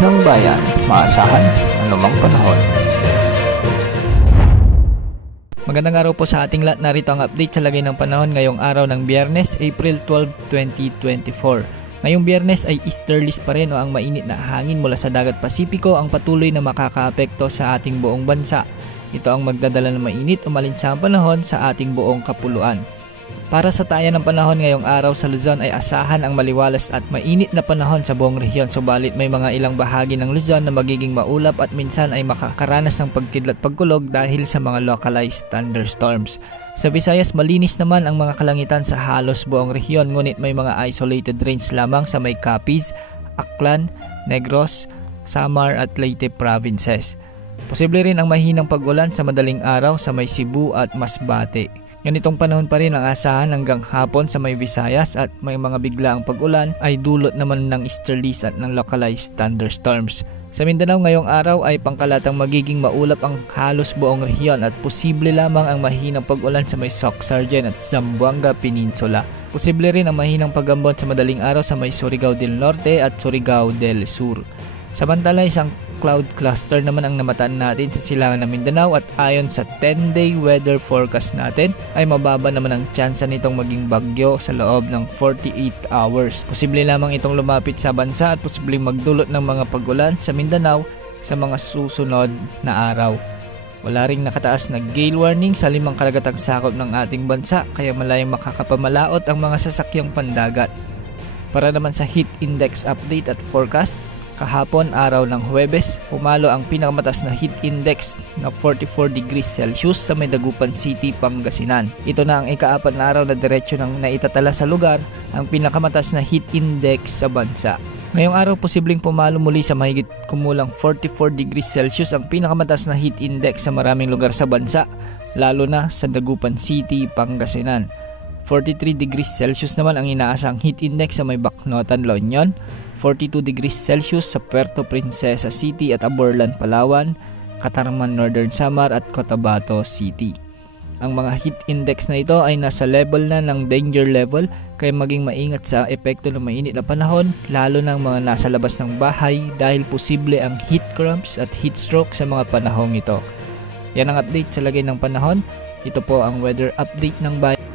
ng bayan, maasahan anumang panahon. Magandang araw po sa ating lahat. Narito ang update sa lagay ng panahon ngayong araw ng Biyernes, April 12, 2024. Ngayong Biyernes ay easterlies pa rin o ang mainit na hangin mula sa dagat Pasipiko ang patuloy na makakaapekto sa ating buong bansa. Ito ang magdadala ng mainit o malinsang panahon sa ating buong kapuluan. Para sa tayan ng panahon ngayong araw sa Luzon ay asahan ang maliwalas at mainit na panahon sa buong rehiyon, subalit may mga ilang bahagi ng Luzon na magiging maulap at minsan ay makakaranas ng pagkidlat pagkulog dahil sa mga localized thunderstorms. Sa Visayas malinis naman ang mga kalangitan sa halos buong rehiyon, ngunit may mga isolated rains lamang sa may Capiz, Aklan, Negros, Samar at Leyte provinces. Posible rin ang mahinang pag-ulan sa madaling araw sa may Cebu at Masbate. Ganitong panahon pa rin ang asahan hanggang hapon sa may Visayas at may mga biglaang pag-ulan ay dulot naman ng easterlies at ng localized thunderstorms. Sa Mindanao ngayong araw ay pangkalatang magiging maulap ang halos buong rehiyon at posible lamang ang mahinang pag-ulan sa may Soc-Sargen at Zamboanga Peninsula. Posible rin ang mahinang pag-ambon sa madaling araw sa may Surigao del Norte at Surigao del Sur. Samantala, isang cloud cluster naman ang namataan natin sa silangan ng Mindanao at ayon sa 10-day weather forecast natin ay mababa naman ang tsansa nitong maging bagyo sa loob ng 48 hours. Posible lamang itong lumapit sa bansa at posibleng magdulot ng mga pag-ulan sa Mindanao sa mga susunod na araw. Wala ring nakataas na gale warning sa 5 karagatang sakop ng ating bansa kaya malayang makakapamalaot ang mga sasakyang pandagat. Para naman sa heat index update at forecast, kahapon araw ng Huwebes, pumalo ang pinakamataas na heat index na 44 degrees Celsius sa may Dagupan City, Pangasinan. Ito na ang ika-4 na araw na diretsyo ng naitatala sa lugar ang pinakamataas na heat index sa bansa. Ngayong araw posibleng pumalo muli sa mahigit kumulang 44 degrees Celsius ang pinakamataas na heat index sa maraming lugar sa bansa, lalo na sa Dagupan City, Pangasinan. 43 degrees Celsius naman ang inaasang heat index sa may Bacnotan, La Union, 42 degrees Celsius sa Puerto Princesa City at Aborlan, Palawan, Catarman, Northern Samar at Cotabato City. Ang mga heat index na ito ay nasa level na ng danger level kaya maging maingat sa epekto ng mainit na panahon, lalo ng mga nasa labas ng bahay dahil posible ang heat cramps at heat stroke sa mga panahong ito. Yan ang update sa lagay ng panahon. Ito po ang weather update ng bayan.